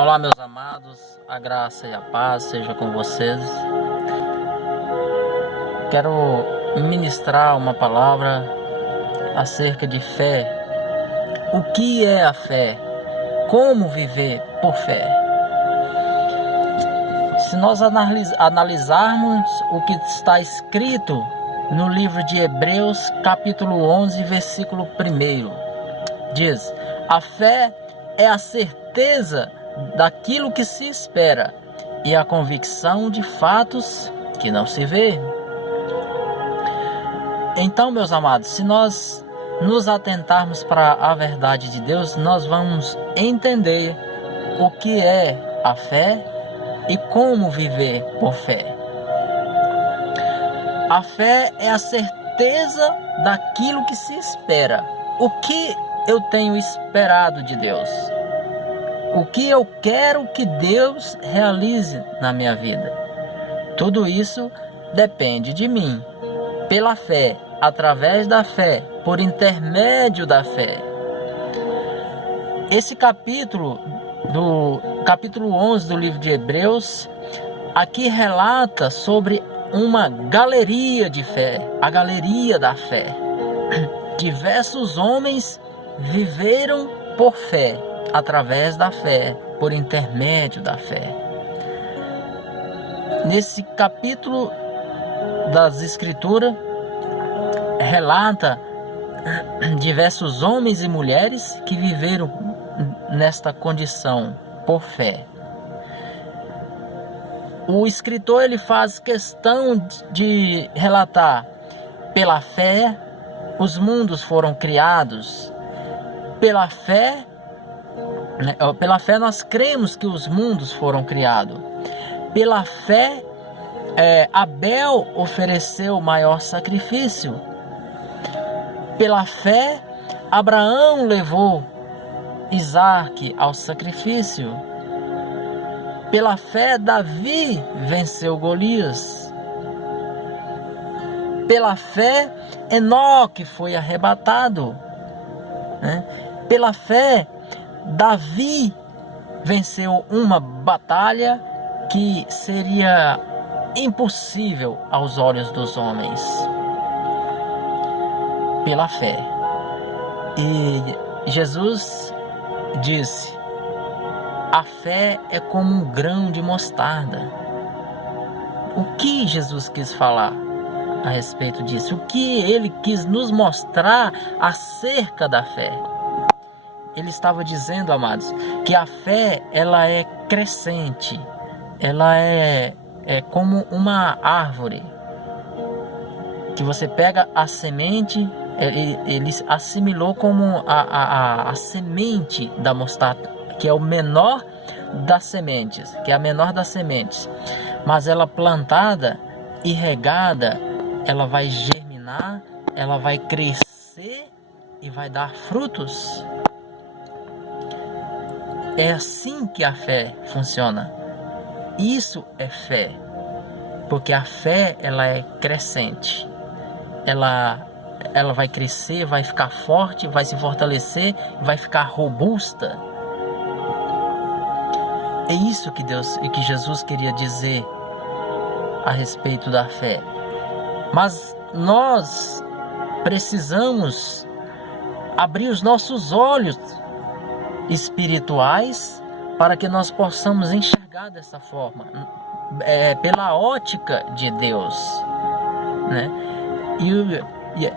Olá, meus amados, a graça e a paz seja com vocês. Quero ministrar uma palavra acerca de fé. O que é a fé? Como viver por fé? Se nós analisarmos o que está escrito no livro de Hebreus, capítulo 11, versículo 1, diz: a fé é a certeza daquilo que se espera e a convicção de fatos que não se vê. Então, meus amados, se nós nos atentarmos para a verdade de Deus, nós vamos entender o que é a fé e como viver por fé. A fé é a certeza daquilo que se espera. O que eu tenho esperado de Deus? O que eu quero que Deus realize na minha vida? Tudo isso depende de mim, pela fé, através da fé, por intermédio da fé. Esse capítulo 11 do livro de Hebreus, aqui relata sobre uma galeria de fé, a galeria da fé. Diversos homens viveram por fé, através da fé, por intermédio da fé. Nesse capítulo das Escrituras, relata diversos homens e mulheres que viveram nesta condição por fé. O escritor ele faz questão de relatar: pela fé os mundos foram criados. Pela fé nós cremos que os mundos foram criados. Pela fé Abel ofereceu o maior sacrifício. Pela fé Abraão levou Isaque ao sacrifício. Pela fé Davi venceu Golias. Pela fé Enoque foi arrebatado, né? Pela fé Davi venceu uma batalha que seria impossível aos olhos dos homens. Pela fé. E Jesus disse: a fé é como um grão de mostarda. O que Jesus quis falar a respeito disso? O que ele quis nos mostrar acerca da fé? Ele estava dizendo, amados, que a fé ela é crescente, ela é como uma árvore, que você pega a semente, ele assimilou como a semente da mostarda, que é o menor das sementes, mas ela plantada e regada, ela vai germinar, ela vai crescer e vai dar frutos. É assim que a fé funciona. Isso é fé, porque a fé ela é crescente, ela vai crescer, vai ficar forte, vai se fortalecer, vai ficar robusta. É isso que Deus e que Jesus queria dizer a respeito da fé. Mas nós precisamos abrir os nossos olhos espirituais para que nós possamos enxergar dessa forma, pela ótica de Deus, né?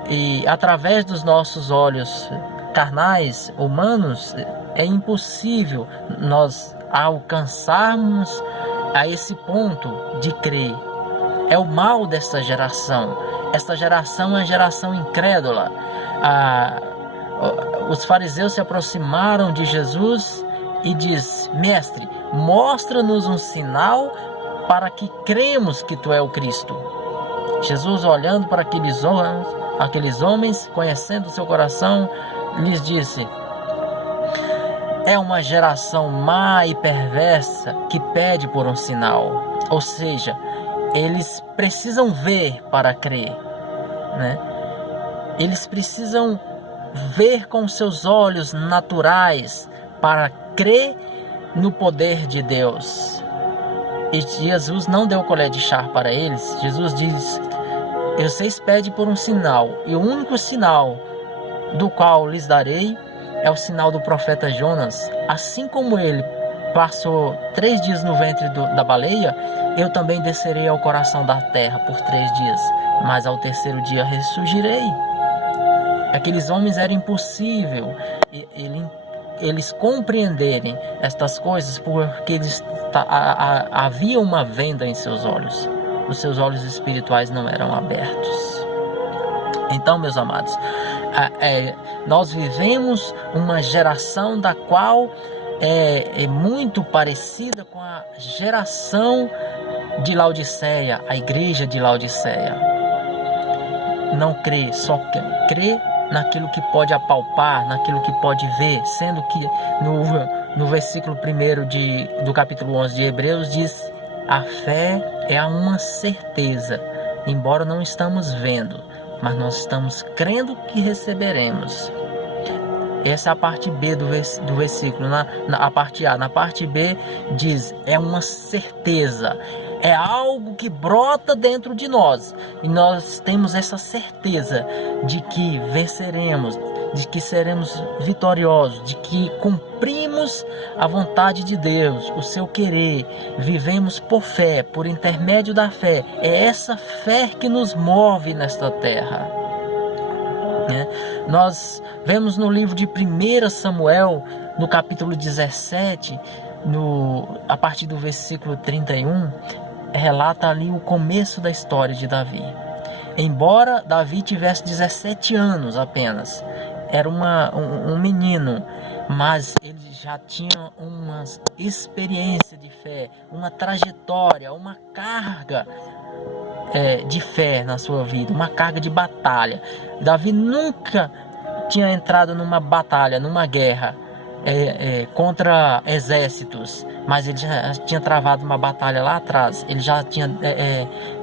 E através dos nossos olhos carnais, humanos, é impossível nós alcançarmos a esse ponto de crer. É o mal desta geração. Esta geração é uma geração incrédula. Os fariseus se aproximaram de Jesus e diz: mestre, mostra-nos um sinal para que cremos que tu é o Cristo. Jesus, olhando para aqueles homens, conhecendo o seu coração, lhes disse: é uma geração má e perversa que pede por um sinal. Ou seja, eles precisam ver para crer, né? Eles precisam ver com seus olhos naturais para crer no poder de Deus. E Jesus não deu colher de chá para eles. Jesus diz: vocês pedem por um sinal, e o único sinal do qual lhes darei é o sinal do profeta Jonas. Assim como ele passou 3 dias no ventre da baleia, eu também descerei ao coração da terra por 3 dias, mas ao terceiro dia ressurgirei. Aqueles homens era impossível eles compreenderem estas coisas, porque havia uma venda em seus olhos. Os seus olhos espirituais não eram abertos. Então, meus amados, nós vivemos uma geração da qual é muito parecida com a geração de Laodiceia, a igreja de Laodiceia. Não crê, só crê naquilo que pode apalpar, naquilo que pode ver, sendo que no versículo 1 do capítulo 11 de Hebreus diz: a fé é uma certeza, embora não estamos vendo, mas nós estamos crendo que receberemos. Essa é a parte B do versículo. A parte A. Na parte B diz: é uma certeza, é algo que brota dentro de nós, e nós temos essa certeza de que venceremos, de que seremos vitoriosos, de que cumprimos a vontade de Deus, o seu querer, vivemos por fé, por intermédio da fé. É essa fé que nos move nesta terra. Nós vemos no livro de 1 Samuel, no capítulo 17, a partir do versículo 31, relata ali o começo da história de Davi. Embora Davi tivesse 17 anos apenas, era um menino, mas ele já tinha uma experiência de fé, uma trajetória, uma carga de fé na sua vida, uma carga de batalha. Davi nunca tinha entrado numa batalha, numa guerra contra exércitos, mas ele já tinha travado uma batalha lá atrás. Ele já tinha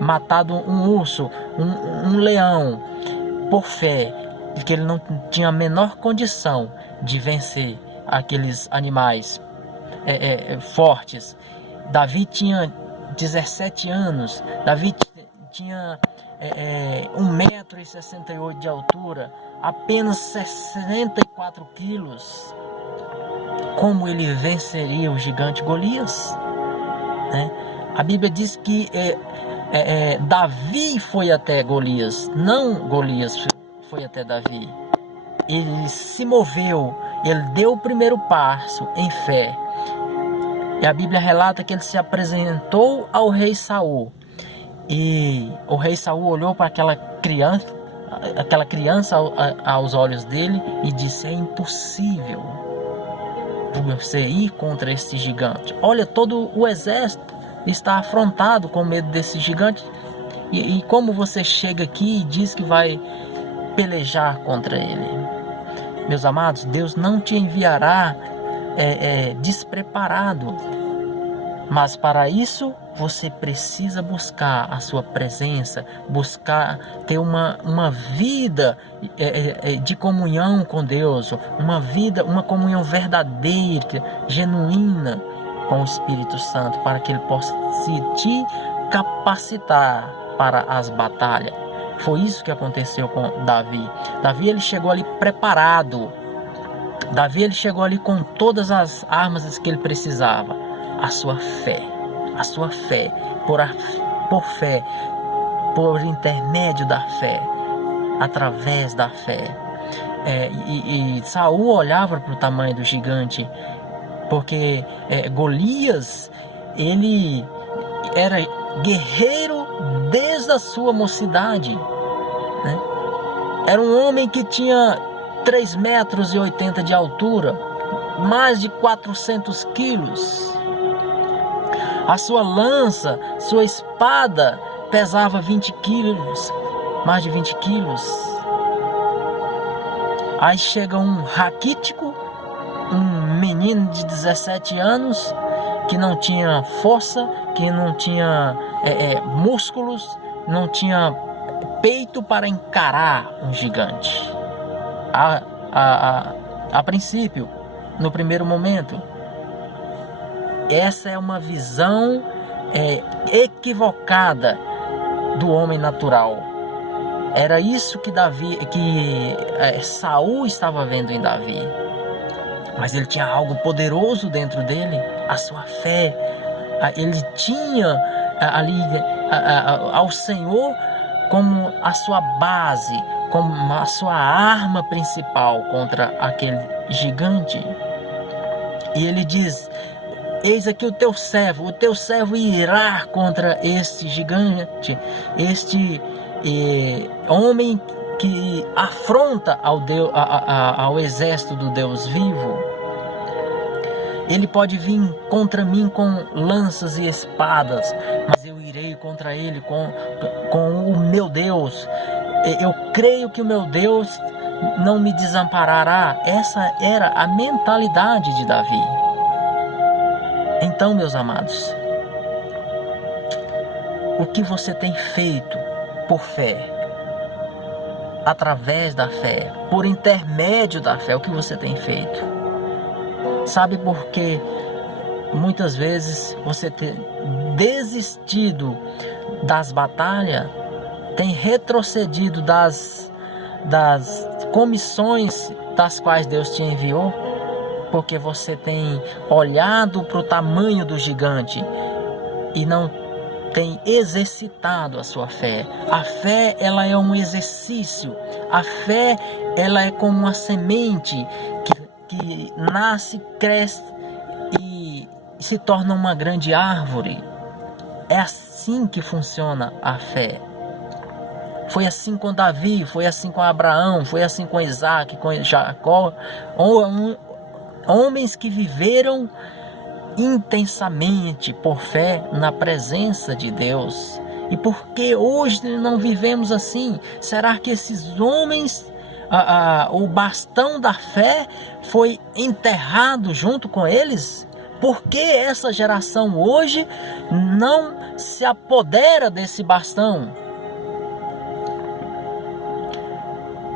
matado um urso, um leão, por fé, porque ele não tinha a menor condição de vencer aqueles animais fortes. Davi tinha 17 anos, Davi tinha 1,68 m de altura, apenas 64 quilos. Como ele venceria o gigante Golias? A Bíblia diz que Davi foi até Golias, não Golias foi até Davi. Ele se moveu, ele deu o primeiro passo em fé. E a Bíblia relata que ele se apresentou ao rei Saul. E o rei Saul olhou para aquela criança aos olhos dele e disse: é impossível você ir contra esse gigante. Olha, todo o exército está afrontado com medo desse gigante. E como você chega aqui e diz que vai pelejar contra ele? Meus amados, Deus não te enviará despreparado. Mas para isso você precisa buscar a sua presença, buscar ter uma vida de comunhão com Deus, uma comunhão verdadeira, genuína com o Espírito Santo, para que Ele possa te capacitar para as batalhas. Foi isso que aconteceu com Davi. Davi, ele chegou ali preparado. Davi, ele chegou ali com todas as armas que ele precisava. A sua fé, por fé, por intermédio da fé, através da fé. E Saul olhava para o tamanho do gigante, porque Golias, ele era guerreiro desde a sua mocidade, né? Era um homem que tinha 3,80 m de altura, mais de 400 quilos. A sua lança, sua espada pesava 20 quilos, mais de 20 quilos. Aí chega um raquítico, um menino de 17 anos, que não tinha força, que não tinha músculos, não tinha peito para encarar um gigante. A princípio, no primeiro momento. essa é uma visão equivocada do homem natural. Era isso que Saul estava vendo em Davi. Mas ele tinha algo poderoso dentro dele, a sua fé. Ele tinha ali ao Senhor como a sua base, como a sua arma principal contra aquele gigante. E ele diz: eis aqui o teu servo irá contra este gigante, este homem que afronta ao exército do Deus vivo. Ele pode vir contra mim com lanças e espadas, mas eu irei contra ele com o meu Deus. Eu creio que o meu Deus não me desamparará. Essa era a mentalidade de Davi. Então, meus amados, o que você tem feito por fé? Através da fé, por intermédio da fé, o que você tem feito? Sabe por que muitas vezes você tem desistido das batalhas, tem retrocedido das comissões das quais Deus te enviou? Porque você tem olhado para o tamanho do gigante e não tem exercitado a sua fé. A fé, ela é um exercício. A fé, ela é como uma semente que nasce, cresce e se torna uma grande árvore. É assim que funciona a fé. Foi assim com Davi, foi assim com Abraão, foi assim com Isaac, com Jacó. Homens que viveram intensamente por fé na presença de Deus. E por que hoje não vivemos assim? Será que esses homens, o bastão da fé foi enterrado junto com eles? Por que essa geração hoje não se apodera desse bastão?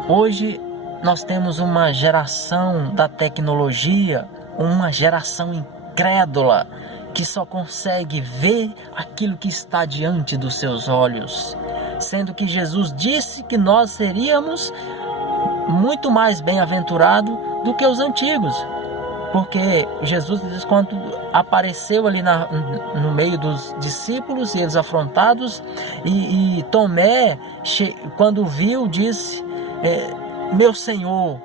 Hoje nós temos uma geração da tecnologia, uma geração incrédula, que só consegue ver aquilo que está diante dos seus olhos, sendo que Jesus disse que nós seríamos muito mais bem-aventurados do que os antigos, porque Jesus diz, quando apareceu ali no meio dos discípulos e eles afrontados, e Tomé, quando viu, disse: meu Senhor.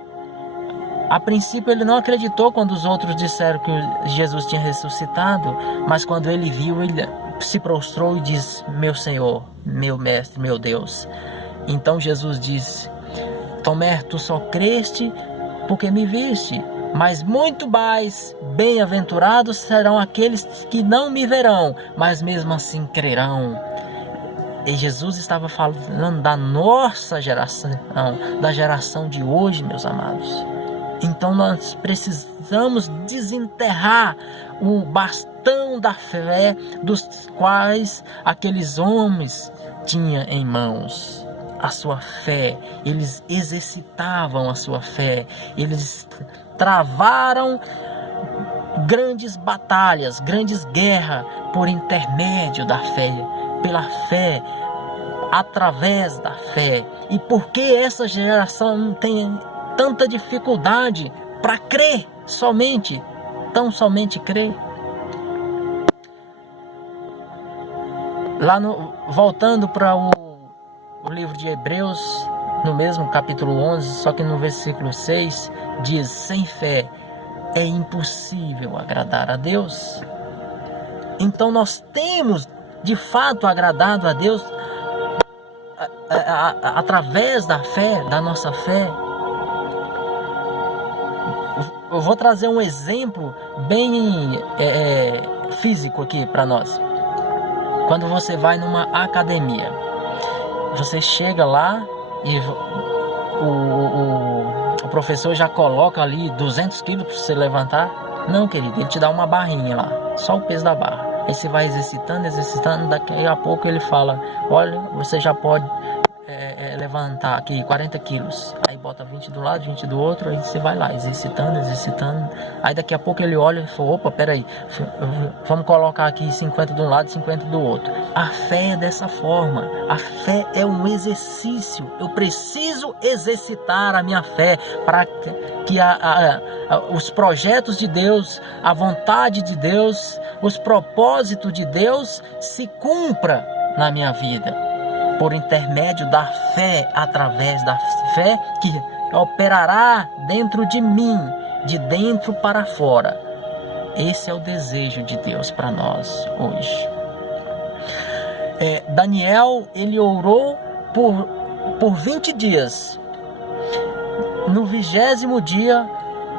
A princípio ele não acreditou quando os outros disseram que Jesus tinha ressuscitado, mas quando ele viu, ele se prostrou e disse: meu Senhor, meu Mestre, meu Deus. Então Jesus disse: Tomé, tu só creste porque me viste, mas muito mais bem-aventurados serão aqueles que não me verão, mas mesmo assim crerão. E Jesus estava falando da nossa geração, da geração de hoje, meus amados. Então nós precisamos desenterrar o bastão da fé dos quais aqueles homens tinham em mãos. A sua fé, eles exercitavam a sua fé, eles travaram grandes batalhas, grandes guerras por intermédio da fé, pela fé, através da fé. E por que essa geração não tem tanta dificuldade para crer somente, tão somente crer? Voltando para o livro de Hebreus, no mesmo capítulo 11, só que no versículo 6, diz: sem fé é impossível agradar a Deus. Então nós temos de fato agradado a Deus através da fé, da nossa fé. Eu vou trazer um exemplo bem físico aqui para nós. Quando você vai numa academia, você chega lá e o professor já coloca ali 200 quilos para você levantar. Não, querido, ele te dá uma barrinha lá, só o peso da barra. Aí você vai exercitando, daqui a pouco ele fala: olha, você já pode levantar aqui 40 quilos. Aí bota 20 do lado, 20 do outro, aí você vai lá, exercitando. Aí daqui a pouco ele olha e fala, opa, peraí, vamos colocar aqui 50 de um lado e 50 do outro. A fé é dessa forma. A fé é um exercício. Eu preciso exercitar a minha fé para que os projetos de Deus, a vontade de Deus, os propósitos de Deus se cumpra na minha vida, por intermédio da fé, através da fé que operará dentro de mim, de dentro para fora. Esse é o desejo de Deus para nós hoje. Daniel, ele orou por 20 dias. No 20º dia,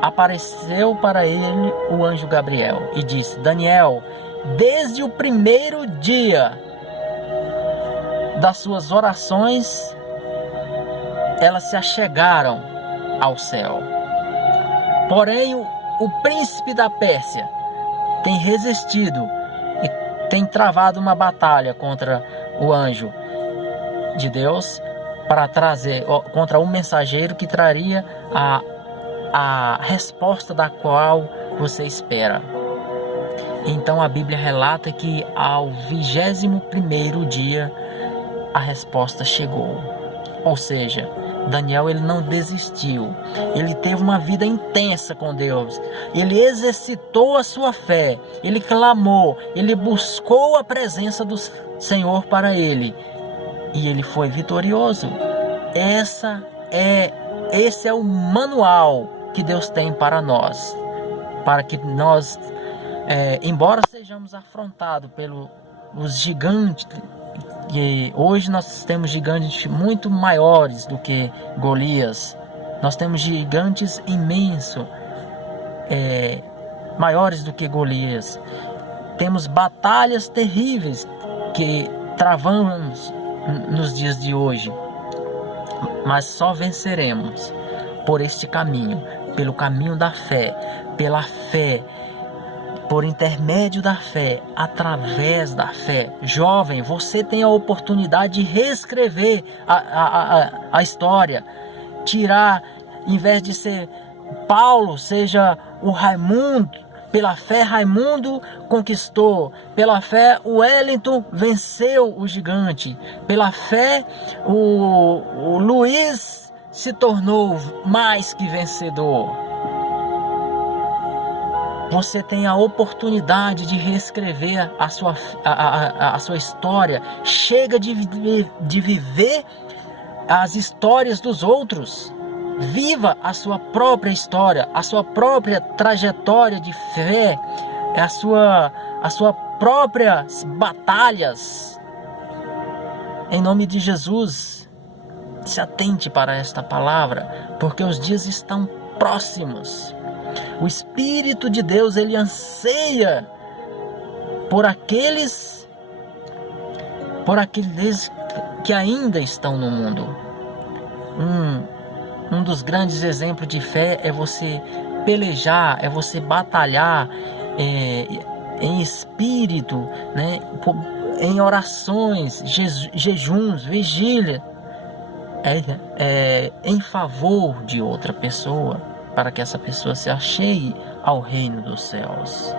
apareceu para ele o anjo Gabriel e disse, Daniel, desde o primeiro dia das suas orações, elas se achegaram ao céu. Porém, o príncipe da Pérsia tem resistido e tem travado uma batalha contra o anjo de Deus para trazer contra um mensageiro que traria a resposta da qual você espera. Então a Bíblia relata que ao 21º dia a resposta chegou. Ou seja, Daniel, ele não desistiu. Ele teve uma vida intensa com Deus. Ele exercitou a sua fé. Ele clamou. Ele buscou a presença do Senhor para ele. E ele foi vitorioso. Esse é o manual que Deus tem para nós. Para que nós, embora sejamos afrontados pelos gigantes, que hoje nós temos gigantes muito maiores do que Golias. Nós temos gigantes imensos, maiores do que Golias. Temos batalhas terríveis que travamos nos dias de hoje. Mas só venceremos por este caminho, pelo caminho da fé, pela fé, por intermédio da fé, através da fé. Jovem, você tem a oportunidade de reescrever a história. Tirar, em vez de ser Paulo, seja o Raimundo. Pela fé, Raimundo conquistou. Pela fé, o Wellington venceu o gigante. Pela fé, o Luiz se tornou mais que vencedor. Você tem a oportunidade de reescrever a sua história. Chega de viver as histórias dos outros. Viva a sua própria história, a sua própria trajetória de fé, as suas próprias batalhas. Em nome de Jesus, se atente para esta palavra, porque os dias estão próximos. O Espírito de Deus, ele anseia por aqueles que ainda estão no mundo. Um dos grandes exemplos de fé é você pelejar, é você batalhar em espírito, né? Em orações, jejuns, vigília, em favor de outra pessoa, para que essa pessoa se achegue ao reino dos céus.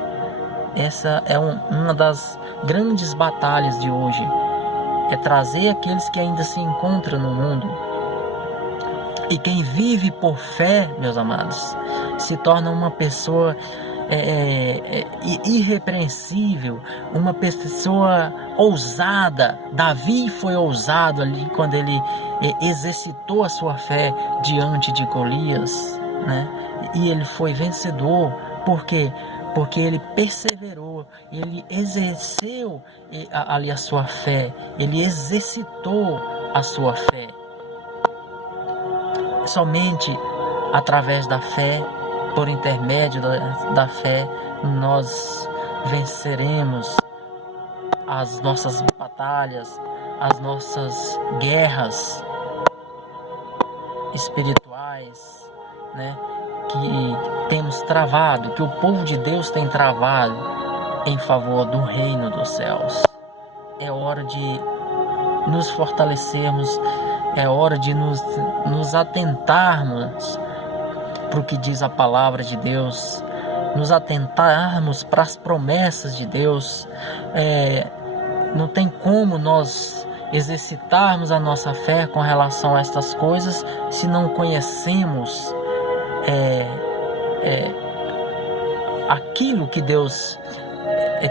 Essa é uma das grandes batalhas de hoje, é trazer aqueles que ainda se encontram no mundo. E quem vive por fé, meus amados, se torna uma pessoa irrepreensível, uma pessoa ousada. Davi foi ousado ali quando ele exercitou a sua fé diante de Golias, né? E ele foi vencedor. Por quê? Porque ele perseverou, ele exerceu ali a sua fé, ele exercitou a sua fé. Somente através da fé, por intermédio da fé, nós venceremos as nossas batalhas, as nossas guerras espirituais, né? Que temos travado, que o povo de Deus tem travado em favor do reino dos céus. É hora de nos fortalecermos É hora de nos atentarmos para o que diz a palavra de Deus, nos atentarmos para as promessas de Deus. Não tem como nós exercitarmos a nossa fé com relação a estas coisas se não conhecemos aquilo que Deus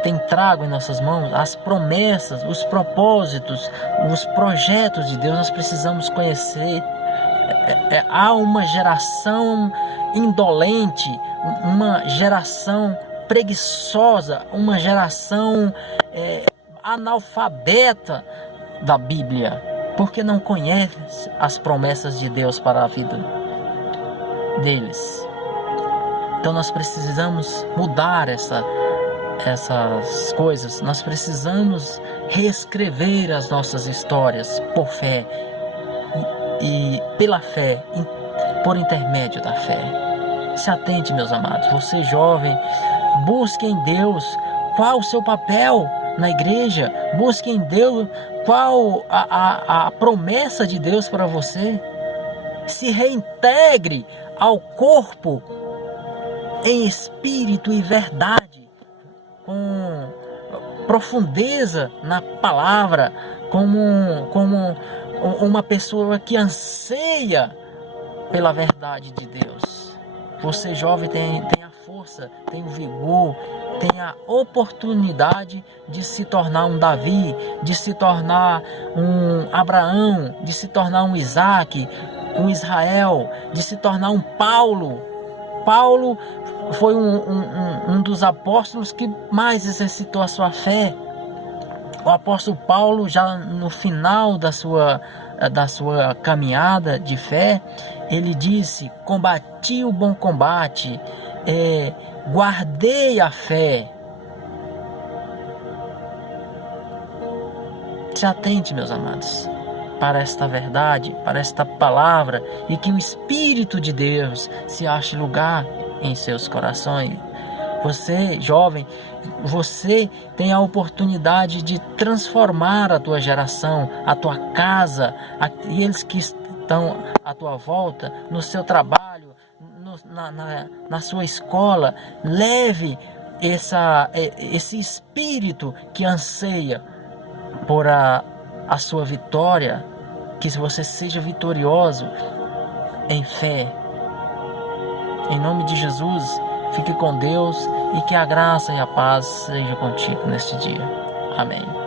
tem trago em nossas mãos, as promessas, os propósitos, os projetos de Deus. Nós precisamos conhecer. Há uma geração indolente, uma geração preguiçosa, uma geração analfabeta da Bíblia, porque não conhece as promessas de Deus para a vida deles. Então nós precisamos mudar essas coisas. Nós precisamos reescrever as nossas histórias por fé e pela fé, por intermédio da fé. Se atente, meus amados. Você jovem, busque em Deus qual o seu papel na igreja. Busque em Deus qual a promessa de Deus para você. Se reintegre ao corpo em espírito e verdade, com profundeza na palavra, como uma pessoa que anseia pela verdade de Deus. Você jovem tem a força, tem o vigor, tem a oportunidade de se tornar um Davi, de se tornar um Abraão, de se tornar um Isaac, um Israel, de se tornar um Paulo. Paulo foi um dos apóstolos que mais exercitou a sua fé. O apóstolo Paulo, já no final da sua caminhada de fé, ele disse: combati o bom combate, guardei a fé. Se atente, meus amados, para esta verdade, para esta palavra, e que o Espírito de Deus se ache lugar em seus corações. Você, jovem, você tem a oportunidade de transformar a tua geração, a tua casa, aqueles que estão à tua volta, no seu trabalho, na sua escola. Leve esse espírito que anseia por a sua vitória, que você seja vitorioso em fé. Em nome de Jesus, fique com Deus e que a graça e a paz seja contigo neste dia. Amém.